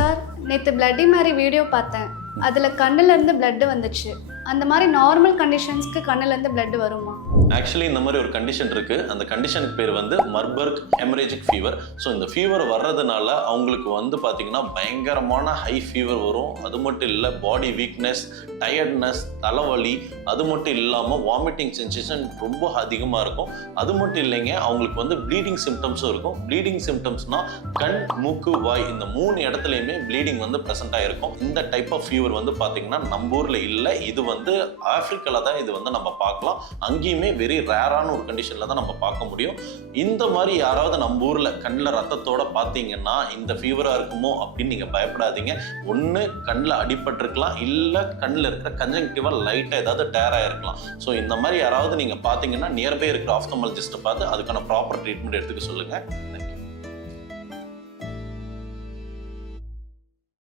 Sir, நேற்று bloody மேரி video பார்த்தேன். அதில் கண்ணுலேருந்து பிளட்டு வந்துச்சு. அந்த மாதிரி நார்மல் கண்டிஷன்ஸ்க்கு கண்ணுலேருந்து பிளட் வருமா? ஆக்சுவலி இந்த மாதிரி ஒரு கண்டிஷன் இருக்கு. அந்த கண்டிஷனுக்கு பேர் வந்து மர்பர்க் ஹெமரேஜிக் ஃபீவர். ஸோ இந்த ஃபீவர் வர்றதுனால அவங்களுக்கு வந்து பார்த்தீங்கன்னா பயங்கரமான ஹை ஃபீவர் வரும். அது மட்டும் இல்லை, பாடி வீக்னஸ், டயர்ட்னஸ், தலைவலி, அது மட்டும் இல்லாமல் வாமிட்டிங் சென்சேஷன் ரொம்ப அதிகமாக இருக்கும். அது மட்டும் இல்லைங்க, அவங்களுக்கு வந்து ப்ளீடிங் சிம்டம்ஸும் இருக்கும். ப்ளீடிங் சிம்டம்ஸ்னால் கண், மூக்கு, வாய் இந்த 3 இடத்துலையுமே ப்ளீடிங் வந்து ப்ரெசென்ட் ஆகிருக்கும். இந்த டைப் ஆஃப் ஃபீவர் வந்து பார்த்தீங்கன்னா நம்ம ஊரில் இல்லை. இது வந்து ஆப்பிரிக்காவில் தான் இது வந்து நம்ம பார்க்கலாம். அங்கேயுமே வெரி ரேரான ஒரு கண்டிஷனில் தான் நம்ம பார்க்க முடியும். இந்த மாதிரி யாராவது நம்ம ஊரில் கண்ணில் ரத்தத்தோட பார்த்தீங்கன்னா இந்த ஃபீவராக இருக்குமோ அப்படின்னு நீங்கள் பயப்படாதீங்க. ஒன்று கண்ணில் அடிபட்டிருக்கலாம், இல்லை கண்ணில் இருக்கிற கன்ஜங்டிவாக லைட்டாக ஏதாவது டேராக இருக்கலாம். ஸோ இந்த மாதிரி யாராவது நீங்கள் பார்த்தீங்கன்னா நியர்பை இருக்கிற ஆப்தமாலஜிஸ்ட்டை பார்த்து அதுக்கான ப்ராப்பர் ட்ரீட்மெண்ட் எடுத்துக்க சொல்லுங்கள்.